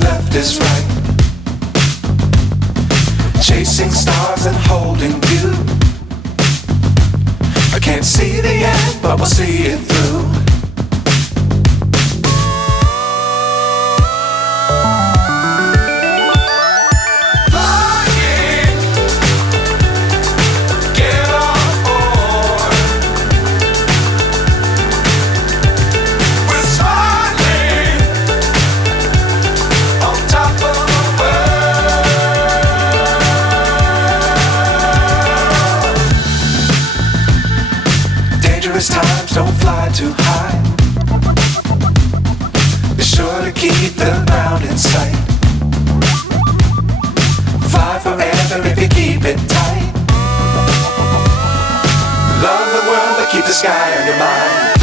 what's left is right. Chasing stars and holding you. I can't see the end, but we'll see it through. Times don't fly too high. Be sure to keep the ground in sight. Fly forever if you keep it tight. Love the world but keep the sky on your mind.